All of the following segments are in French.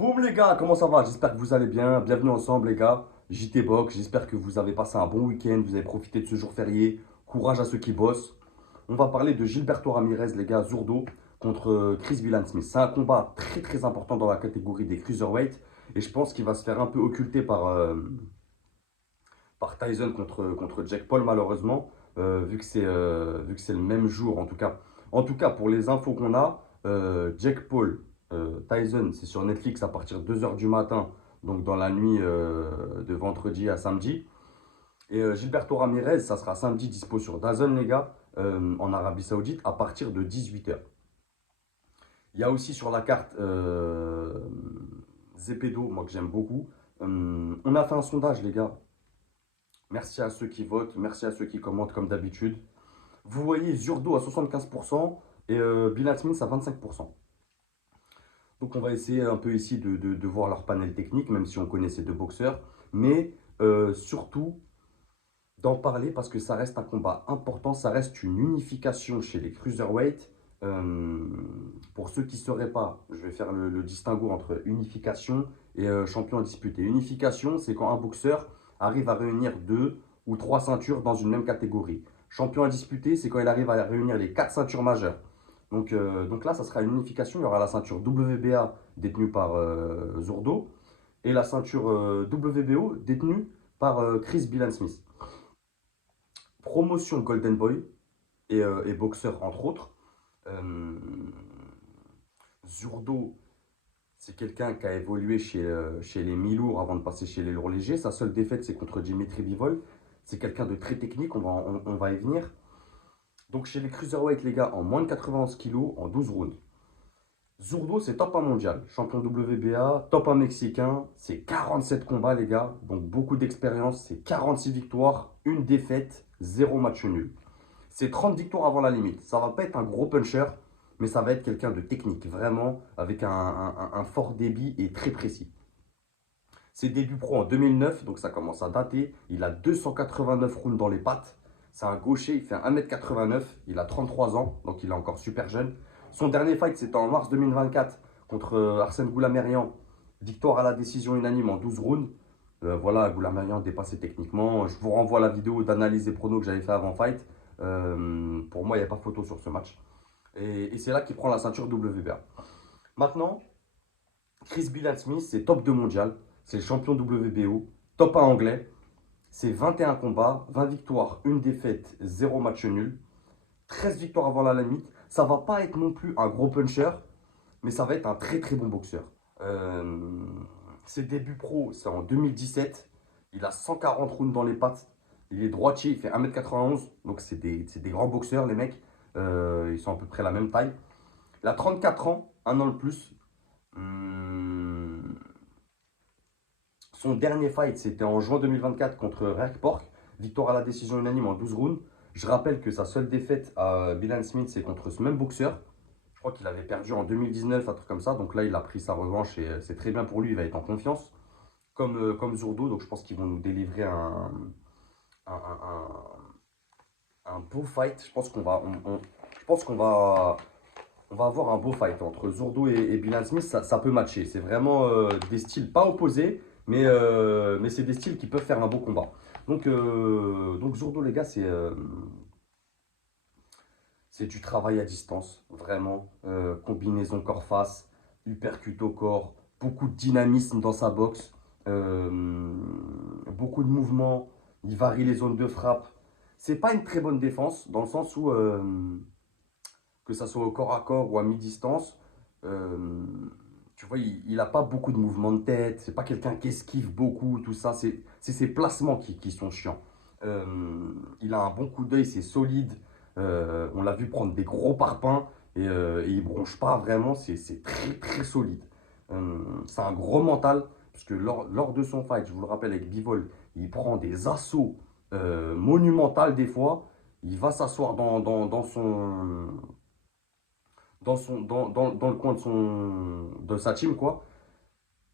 Boum les gars, comment ça va? J'espère que vous allez bien. Bienvenue ensemble les gars. JT Box, j'espère que vous avez passé un bon week-end, vous avez profité de ce jour férié. Courage à ceux qui bossent. On va parler de Gilberto Ramirez les gars, Zurdo contre Chris Billan-Smith. C'est un combat très très important dans la catégorie des cruiserweight et je pense qu'il va se faire un peu occulter par Tyson contre Jack Paul malheureusement, vu que c'est le même jour en tout cas pour les infos qu'on a, Jack Paul, Tyson, c'est sur Netflix à partir de 2 h du matin, donc dans la nuit de vendredi à samedi. Et Gilberto Ramirez, ça sera samedi dispo sur DAZN les gars, en Arabie Saoudite à partir de 18 h. Il y a aussi sur la carte Zepedo, moi que j'aime beaucoup. On a fait un sondage les gars. Merci à ceux qui votent, merci à ceux qui commentent comme d'habitude. Vous voyez Zurdo à 75% et Bill Smith à 25%. Donc on va essayer un peu ici de voir leur panel technique, même si on connaît ces deux boxeurs. Mais surtout d'en parler parce que ça reste un combat important, ça reste une unification chez les cruiserweight. Euh, pour ceux qui ne sauraient pas, je vais faire le distinguo entre unification et champion disputé. Unification, c'est quand un boxeur arrive à réunir 2 ou 3 ceintures dans une même catégorie. Champion indisputé, c'est quand il arrive à réunir les 4 ceintures majeures. Donc là, ça sera une unification. Il y aura la ceinture WBA détenue par Zurdo et la ceinture WBO détenue par Chris Billan-Smith. Promotion Golden Boy et boxeur entre autres. Euh, Zurdo, c'est quelqu'un qui a évolué chez les mi-lourds avant de passer chez les lourds légers. Sa seule défaite, c'est contre Dimitri Bivol. C'est quelqu'un de très technique, on va y venir. Donc chez les cruiserweight, les gars, en moins de 91 kilos, en 12 rounds. Zurdo, c'est top 1 mondial, champion WBA, top 1 mexicain, c'est 47 combats, les gars, donc beaucoup d'expérience, c'est 46 victoires, une défaite, 0 match nul. C'est 30 victoires avant la limite. Ça va pas être un gros puncher, mais ça va être quelqu'un de technique, vraiment, avec un fort débit et très précis. Ses débuts pro en 2009, donc ça commence à dater. Il a 289 rounds dans les pattes. C'est un gaucher, il fait 1,89 m. Il a 33 ans, donc il est encore super jeune. Son dernier fight, c'était en mars 2024 contre Arsène Goulamerian. Victoire à la décision unanime en 12 rounds. Voilà, Goulamerian dépassé techniquement. Je vous renvoie à la vidéo d'analyse des pronos que j'avais fait avant fight. Pour moi, il n'y a pas photo sur ce match. Et c'est là qu'il prend la ceinture WBA. Maintenant, Chris Billan-Smith, c'est top 2 mondial. C'est le champion WBO, top 1 anglais. C'est 21 combats, 20 victoires, une défaite, 0 match nul. 13 victoires avant la limite. Ça va pas être non plus un gros puncher, mais ça va être un très très bon boxeur. Ses débuts pro, c'est en 2017. Il a 140 rounds dans les pattes. Il est droitier, il fait 1,91 m. Donc c'est des grands boxeurs, les mecs. Ils sont à peu près la même taille. Il a 34 ans, un an de plus. Son dernier fight, c'était en juin 2024 contre Rek Pork. Victoire à la décision unanime en 12 rounds. Je rappelle que sa seule défaite à Billan-Smith, c'est contre ce même boxeur. Je crois qu'il avait perdu en 2019, un truc comme ça. Donc là, il a pris sa revanche et c'est très bien pour lui. Il va être en confiance, comme Zurdo. Donc je pense qu'ils vont nous délivrer un, un beau fight. Je pense qu'on va avoir un beau fight entre Zurdo et Billan-Smith. Ça peut matcher. C'est vraiment des styles pas opposés, mais c'est des styles qui peuvent faire un beau combat. Donc Zurdo, les gars, c'est du travail à distance, vraiment. Combinaison corps-face, uppercut au corps, beaucoup de dynamisme dans sa boxe, beaucoup de mouvements. Il varie les zones de frappe. C'est pas une très bonne défense, dans le sens où, que ça soit au corps à corps ou à mi-distance, euh, tu vois, il n'a pas beaucoup de mouvements de tête. C'est pas quelqu'un qui esquive beaucoup, tout ça. C'est ses placements qui sont chiants. Il a un bon coup d'œil, c'est solide. On l'a vu prendre des gros parpaings et il bronche pas vraiment. C'est très très solide. C'est un gros mental parce que lors de son fight, je vous le rappelle avec Bivol, il prend des assauts monumentaux des fois. Il va s'asseoir dans le coin de sa team, quoi.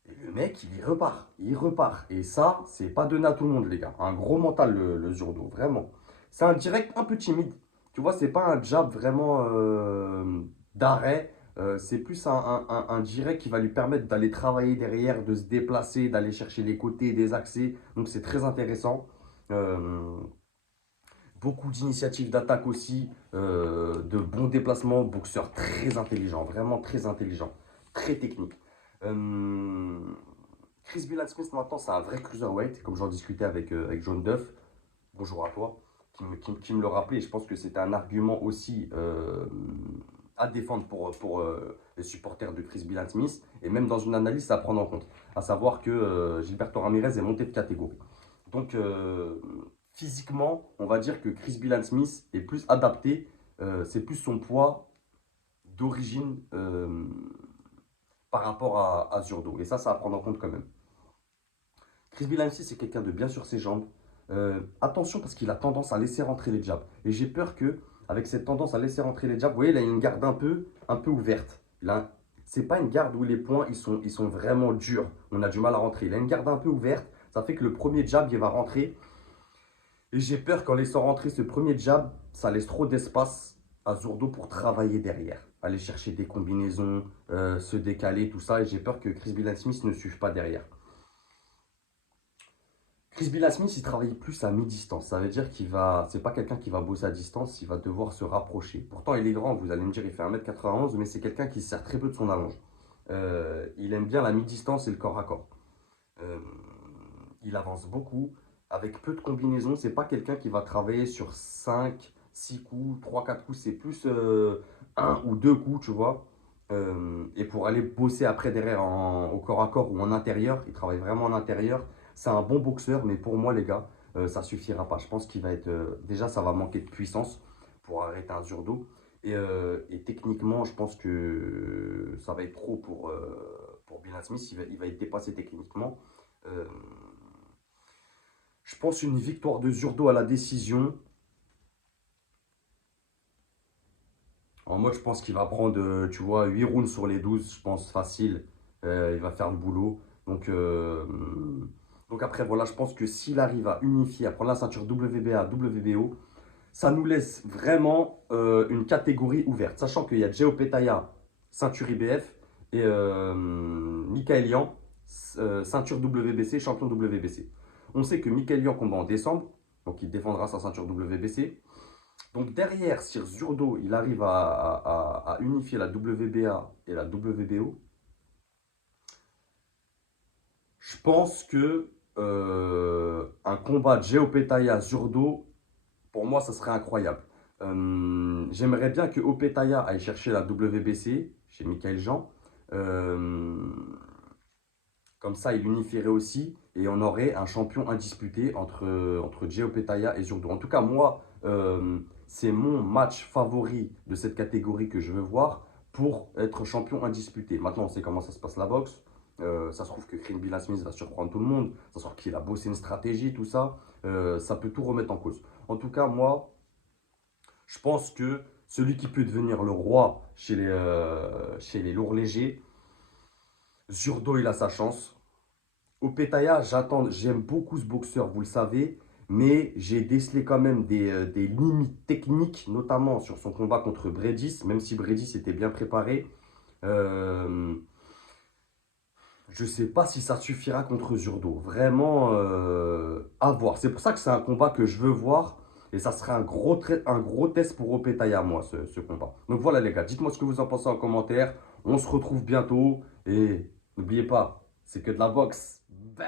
Et le mec, il y repart. Il repart. Et ça, c'est pas donné à tout le monde, les gars. Un gros mental, le Zurdo, vraiment. C'est un direct un peu timide. Tu vois, c'est pas un jab vraiment d'arrêt. C'est plus un direct qui va lui permettre d'aller travailler derrière, de se déplacer, d'aller chercher les côtés, des accès. Donc c'est très intéressant. Euh, Beaucoup d'initiatives d'attaque aussi, de bons déplacements, boxeur très intelligent, vraiment très intelligent, très technique. Euh, Chris Bilal Smith maintenant c'est un vrai cruiserweight, comme j'en discutais avec John Duff, bonjour à toi, qui me le rappelait. Je pense que c'était un argument aussi à défendre pour les supporters de Chris Bilal Smith, et même dans une analyse à prendre en compte, à savoir que Gilberto Ramirez est monté de catégorie. Donc, physiquement, on va dire que Chris Bilal Smith est plus adapté. C'est plus son poids d'origine par rapport à Zurdo. Et ça à prendre en compte quand même. Chris Bilal Smith, c'est quelqu'un de bien sur ses jambes. Attention parce qu'il a tendance à laisser rentrer les jabs. Et j'ai peur que, avec cette tendance à laisser rentrer les jabs, vous voyez, il a une garde un peu ouverte. Là, c'est pas une garde où les points ils sont vraiment durs. On a du mal à rentrer. Il a une garde un peu ouverte. Ça fait que le premier jab, il va rentrer. Et j'ai peur qu'en laissant rentrer ce premier jab, ça laisse trop d'espace à Zurdo pour travailler derrière. Aller chercher des combinaisons, se décaler, tout ça. Et j'ai peur que Chris Bilal Smith ne suive pas derrière. Chris Bilal Smith, il travaille plus à mi-distance. Ça veut dire c'est pas quelqu'un qui va bosser à distance, il va devoir se rapprocher. Pourtant, il est grand, vous allez me dire, il fait 1m91, mais c'est quelqu'un qui se sert très peu de son allonge. Il aime bien la mi-distance et le corps à corps. Euh, il avance beaucoup, avec peu de combinaisons. C'est pas quelqu'un qui va travailler sur 5, 6 coups, 3, 4 coups. C'est plus un ou deux coups, tu vois. Et pour aller bosser après derrière au corps à corps ou en intérieur, il travaille vraiment en intérieur. C'est un bon boxeur, mais pour moi, les gars, ça suffira pas. Je pense qu'il va être. Déjà, ça va manquer de puissance pour arrêter un Zurdo. Et techniquement, je pense que ça va être trop pour Bilal Smith. Il va être dépassé techniquement. Euh, je pense une victoire de Zurdo à la décision. En mode, je pense qu'il va prendre, tu vois, 8 rounds sur les 12, je pense, facile. Il va faire le boulot. Donc, donc après, voilà, je pense que s'il arrive à unifier, à prendre la ceinture WBA, WBO, ça nous laisse vraiment une catégorie ouverte. Sachant qu'il y a Geo Petaya, ceinture IBF, et Mikaël Yan, ceinture WBC, champion WBC. On sait que Mikaël Yan combat en décembre, donc il défendra sa ceinture WBC. Donc derrière, si Zurdo il arrive à unifier la WBA et la WBO, je pense que un combat Geo Petaya Zurdo, pour moi, ça serait incroyable. J'aimerais bien que Opetaya aille chercher la WBC chez Michael Jean. Euh, Comme ça, il unifierait aussi et on aurait un champion indisputé entre Geo Petaya et Zurdo. En tout cas, moi, c'est mon match favori de cette catégorie que je veux voir pour être champion indisputé. Maintenant, on sait comment ça se passe la boxe. Ça se trouve que Chris Bilal Smith va surprendre tout le monde. Ça se trouve qu'il a bossé une stratégie, tout ça. Ça peut tout remettre en cause. En tout cas, moi, je pense que celui qui peut devenir le roi chez les lourds légers, Zurdo, il a sa chance. Opetaya, j'aime beaucoup ce boxeur, vous le savez, mais j'ai décelé quand même des limites techniques, notamment sur son combat contre Bredis, même si Bredis était bien préparé. Euh, je ne sais pas si ça suffira contre Zurdo. Vraiment, à voir. C'est pour ça que c'est un combat que je veux voir. Et ça serait un gros test pour Opetaya, moi, ce combat. Donc voilà les gars, dites-moi ce que vous en pensez en commentaire. On se retrouve bientôt. Et n'oubliez pas, c'est que de la boxe. Bang